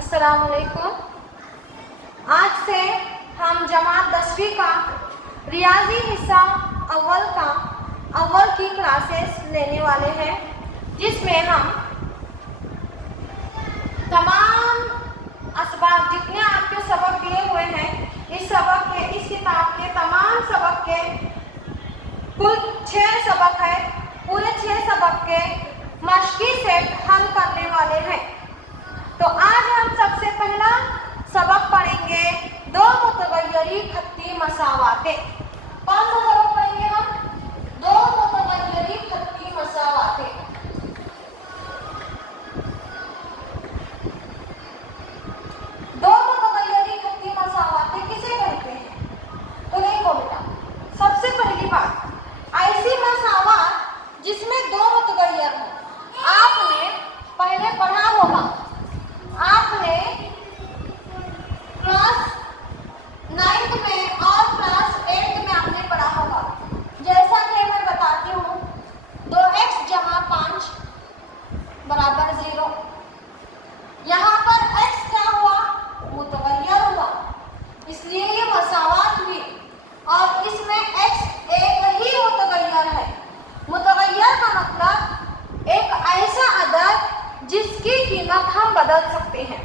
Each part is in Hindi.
अस्सलाम वालेकुम। आज से हम जमात 10वीं का रियाजी हिस्सा अव्वल की क्लासेस लेने वाले हैं, जिसमें हम तमाम असबाब जितने आपके सबक दिए हुए हैं इस किताब के तमाम सबक के कुल 6 सबक है। पूरे 6 सबक के मश्की सेट हल करने वाले हैं। तो आज हम सबसे पहला सबक पढ़ेंगे दो मुतगय्यरी खत्ती मसावाते। कौन सा सबक पढ़ेंगे हम? दो मुतगय्यरी खत्ती मसावाते। दो मुतगय्यरी खत्ती मसावाते किसे कहते हैं? तो देखो बेटा, सबसे पहली बात, ऐसी मसावात जिसमें दो मुतगय्यर हो। आपने पहले पढ़ा होगा, आपने क्लास 9th में और क्लास 8th में आपने पढ़ा होगा। जैसा कि मैं बताती हूँ, 2x जमा 5 बराबर 0। यहाँ पर x क्या हुआ? मुतगय्यर हुआ, इसलिए ये मसावात हुई। और इसमें x एक ही मुतगय्यर है। मुतगय्यर का मतलब एक ऐसा अदद जिसकी कीमत हम बदल सकते हैं,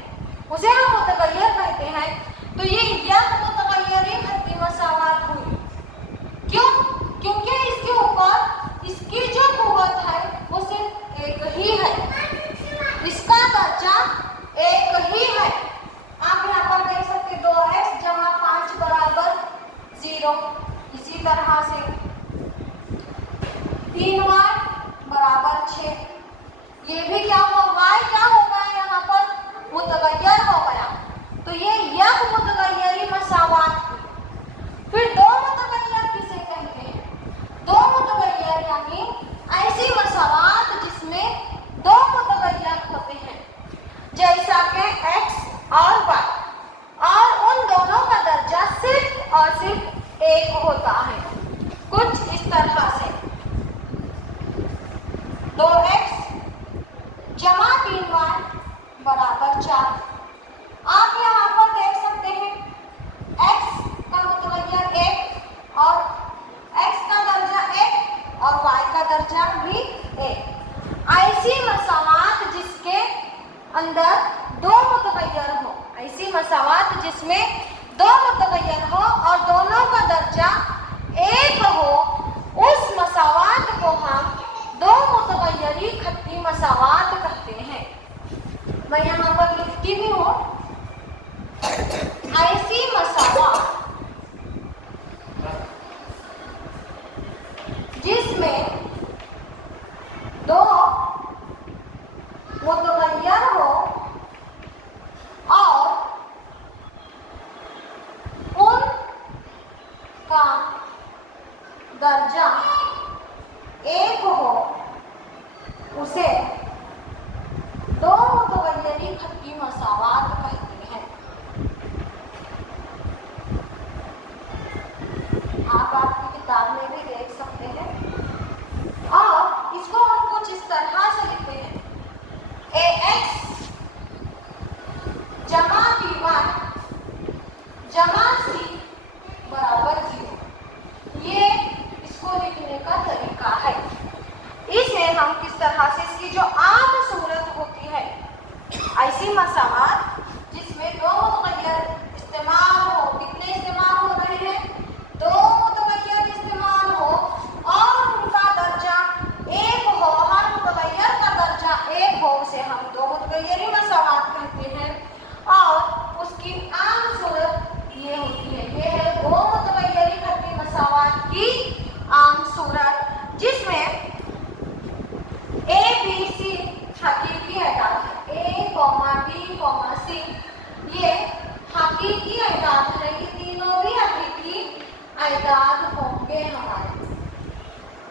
उसे हम मुतगय्यर कहते हैं। तो ये यह मुतगय्यरी खत्ती मसावात हुई। क्यों? क्योंकि इसके ऊपर इसकी जो कुव्वत है वो सिर्फ एक ही है, इसका दर्जा एक ही है। आप यहाँ पर देख सकते 2x जमा 5 बराबर 0। इसी तरह से 3y बराबर 6। ये भी क्या हुआ? y क्या हो गया? यहाँ पर मुतगय्यर हो गया। तो ये यह मुतगय्यरी मसावात हुई। फिर दो मुतगय्यर किसे कहते हैं? दो मुतगय्यर यानी ऐसी मसावात जिसमें दो मुतगय्यर होते हैं, जैसा कि x और y, और उन दोनों का दर्जा सिर्फ और सिर्फ एक होता है। कुछ इस तरह से 2x जमा 3y बराबर 4। आप यहाँ पर देख सकते हैं x का मुतगय्यर 1 और x का दर्जा 1 और y का दर्जा भी 1। ऐसी मसावात जिसके अंदर दो मुतगय्यर हो, ऐसी मसावात जिसमें दो मुतगय्यर हो और दोनों का दर्जा 1 हो, उस मसावात को हम दो मुतगय्यरी खत्ती मसावात कहते हैं। मैं यहाँ पर लिखती भी हूँ, ऐसी मसावात जिसमें दो मुतगय्यर हो और उनका दर्जा 1 हो, उसे दो मुतगय्यरी खत्ती मसावात कहते हैं। आप आपकी किताब में भी देख सकते हैं। और इसको हम कुछ इस तरह से लिखते हैं, ax जमा b1 जमा c बराबर 0। ये इसको लिखने का तरीका है। इसे हम किस तरह से, इसकी जो आम सूरत होती है, ऐसी मसावात जिसमें दो मुतगय्यर इस्तेमाल हो। कितने इस्तेमाल हो रहे हैं? दो मुतगय्यर इस्तेमाल हो और उनका दर्जा 1 हो, हर मुतगय्यर का दर्जा 1 हो, उसे हम दो मुतगय्यरी मसावात कहते हैं। और उसकी आम सूरत ये होती है, ये है दो मुतगय्यरी खत्ती मसावात की आम सूरत, जिसमें a b c हकीकी अदाद है। a, b, c ये हकीकी अदाद है। ये तीनों भी हकीकी अदाद होंगे हमारे।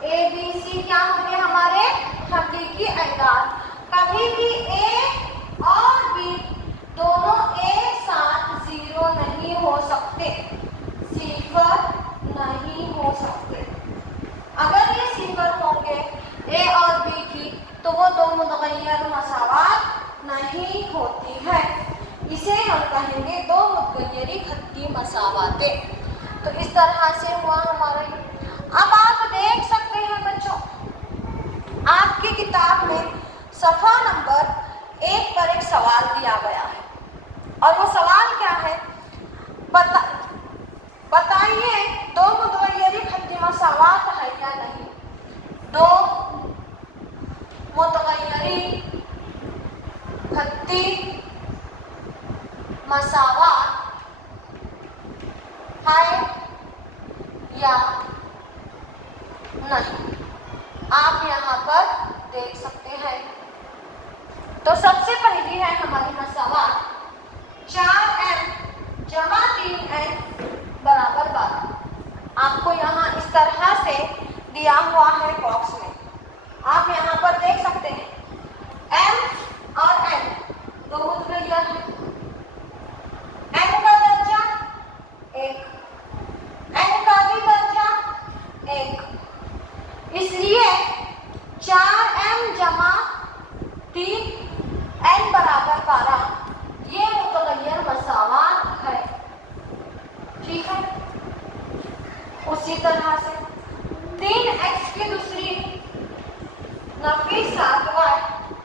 a b c क्या होंगे? हमारे हकीकी अदाद। कभी भी a और b दोनों एक साथ 0 नहीं हो सकते, 0 नहीं हो सकते। अगर ये 0 होंगे a और b की, तो वो दो मुतगय्यर मसावात नहीं होती है। इसे हम कहेंगे दो मुतगय्यरी खत की मसावातें। तो इस तरह से हुआ हमारा ये। अब आप देख सकते हैं बच्चों, आपकी किताब में सफ़ा नंबर 1 पर एक सवाल दिया गया है और वो सवाल क्या है, बताइए दो मुतगय्यरी खत की मसावात है या नहीं। दो मुतगय्यरी खत्ती मसावात है या नहीं, आप यहाँ पर देख सकते हैं। तो सबसे पहली है हमारी मसावात 4m जमा 3n बराबर 12। आपको यहाँ इस तरह से दिया हुआ है बॉक्स में, आप यहाँ पर देख सकते हैं m और n दो मुतगय्यर हैं। m का दर्जा 1, n का भी दर्जा 1, इसलिए 4m जमा 3n बराबर 12 ये मुतगय्यर मसावात है। ठीक है, उसी तरह से 3x की दूसरी नफी 7y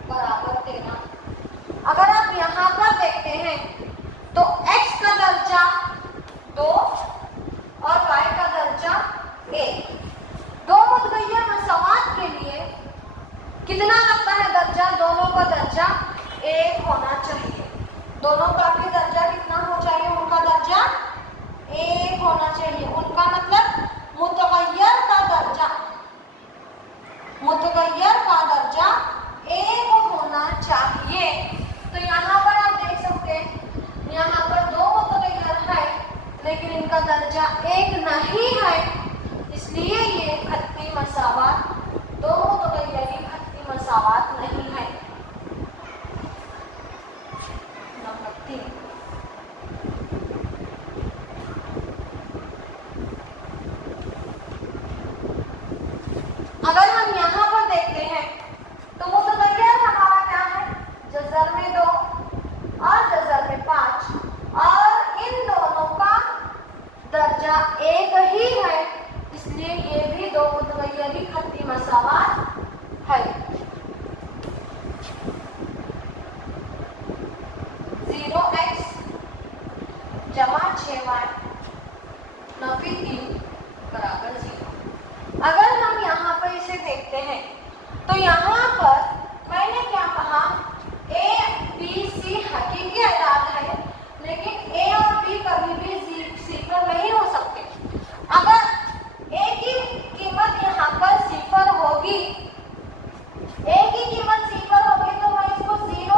बराबर 13। अगर आप यहाँ पर देखते हैं तो x का दर्जा 2 और y का दर्जा 1। दो मुतगय्यर मसावात के लिए कितना लगता है दर्जा, दोनों का दर्जा 1 होना चाहिए। दोनों का भी दर्जा कितना हो चाहिए, उनका दर्जा 1 होना चाहिए। उनका मतलब मुतगय्यर का दर्जा 1 होना चाहिए। तो यहाँ पर आप देख सकते हैं, यहाँ पर दो मुतगय्यर है लेकिन इनका दर्जा 1 नहीं है, इसलिए ये खत्ती मसावात दो मुतगय्यरी खत्ती मसावात नहीं है। नंबर 3, अगर हम यहाँ पर देखते हैं तो मुतगय्यर हमारा क्या है, जज़र में 2 और जज़र में 5 और इन दोनों का दर्जा 1 ही है, इसलिए ये भी दो मुतगय्यरी खत्ती मसावात है। 0x जमा 6y नफी 3 बराबर 0। अगर हम यहाँ पर इसे देखते हैं तो यहाँ पर मैंने क्या कहा, a b c हकीकी अदाद है लेकिन a और b कभी भी सिफर नहीं हो सकते। अगर a की कीमत यहाँ पर सिफर होगी, a की कीमत सिफर होगी तो मैं इसको 0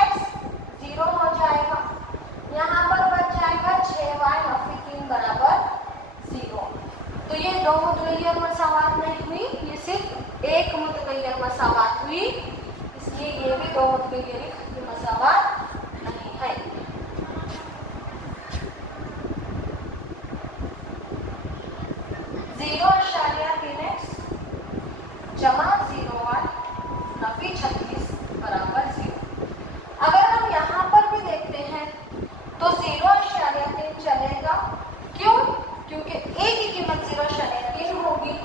x 0 हो जाएगा, यहाँ पर बच जाएगा 6y नफी 3 बराबर 0। तो ये दो मुतगय्यर मसावात नहीं हुई, ये सिर्फ एक मुतगय्यर मसावात हुई, इसलिए ये भी दो मुतगय्यरी खत्ती मसावात नहीं है। 0.3x जमा 0y नफी 36 बराबर 0। अगर हम यहाँ पर भी देखते हैं तो 0.3 चलेगा, क्यों? क्योंकि a की कीमत 0.3 होगी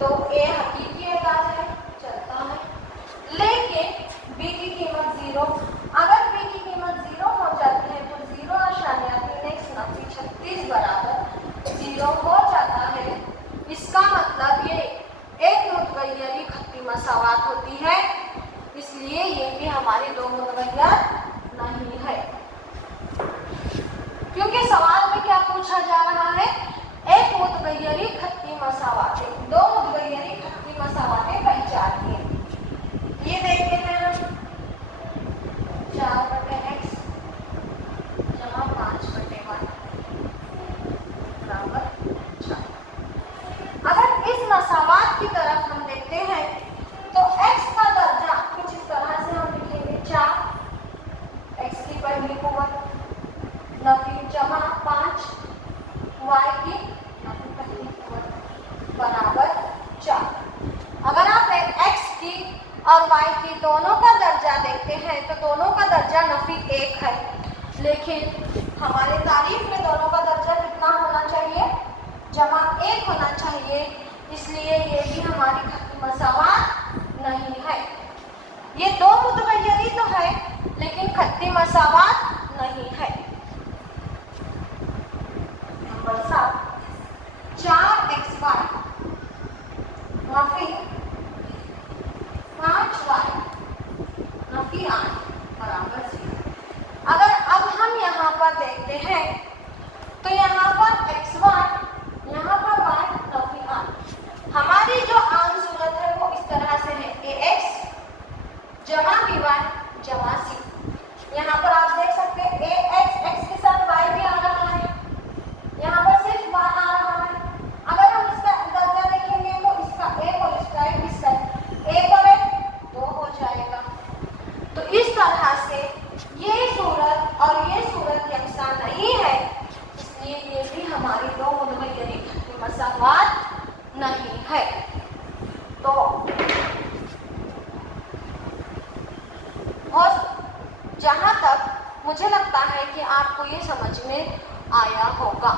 तो a हकीकी अदाद है, चलता है। लेकिन b की कीमत 0, अगर b की कीमत 0 हो जाती है तो 0.3x नफी 36 बराबर 0 हो जाता है। इसका मतलब ये एक मुतगय्यरी खत्ती मसावात होती है, इसलिए ये भी हमारी दो मुतगय्यर नहीं है। क्योंकि सवाल में क्या पूछा जा रहा है, एक मुतगय्यरी खत्ती मसावातें, दो मुतगय्यरी खत्ती मसावातें पहचानिए। ये देखते हैं हम 4/x जमा 5/y बराबर 4। अगर इस मसावात की तरफ हम देखते हैं तो x का दर्जा कुछ इस तरह से हम लिखेंगे 4, x की पहली कुव्वत नफी जमा 5 y की नफी पहली कुव्वत बराबर 4। अगर आप x की और y की दोनों का दर्जा देखते हैं तो दोनों का दर्जा नफी 1 1 है, लेकिन हमारे तारीफ में दोनों का दर्जा कितना होना चाहिए? जमा 1 होना चाहिए, इसलिए ये भी हमारी खत्ती मसावात नहीं है। ये 2 मुतगय्यरी तो है लेकिन खत्ती मसावात नहीं है। नंबर 7, 4xy माफी 5y नफी 8 बराबर 0। अगर अब हम यहाँ पर देखते हैं तो यहाँ पर xy, यहाँ पर y नफी 8। हमारी जो आम सूरत है वो इस तरह से है ax जमा by जमा c। यहाँ पर आप देख सकते हैं ax, x के साथ y भी आ रहा है, यहाँ पर सिर्फ y आ रहा है। अगर हम इसका दर्जा देखेंगे तो इसका 1 और इसका 1 और 1 2 हो जाएगा। तो इस तरह से ये सूरत और ये सूरत यकसा नहीं है, इसलिए ये भी हमारी 2 मुतगय्यरी खत्ती मसावात नहीं है। तो और जहाँ तक मुझे लगता है कि आपको ये समझ में आया होगा।